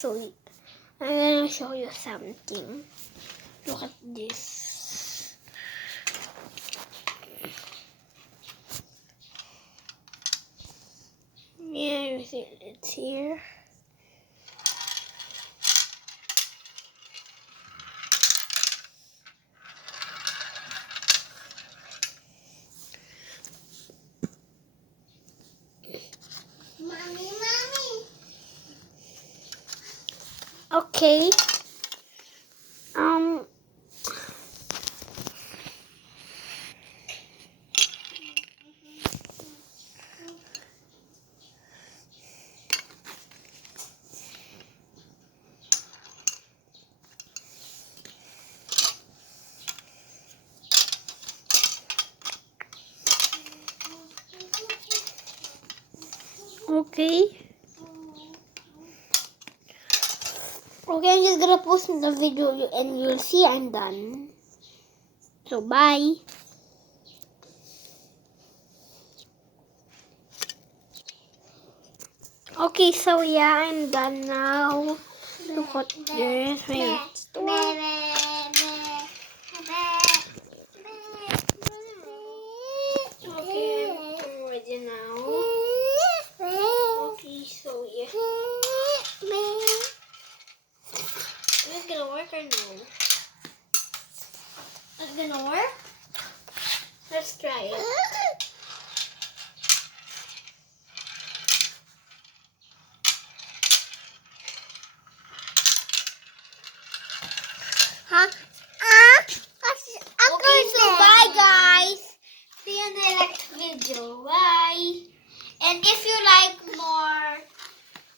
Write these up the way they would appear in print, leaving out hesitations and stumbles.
So I'm gonna show you something. Look at this. Yeah, you see it's here. Mommy. Okay. Okay. Okay, I'm just gonna post the video and you'll see I'm done. So bye. Okay, so yeah, I'm done now. Look at this. Okay, I'm ready now. Okay, so yeah. Is it gonna work or no? Is it gonna work? Let's try it. Huh? Okay, so bye guys. See you in the next video. Bye. And if you like more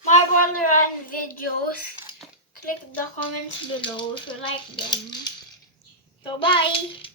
Marble Run videos, click the comments below if you like them. So bye.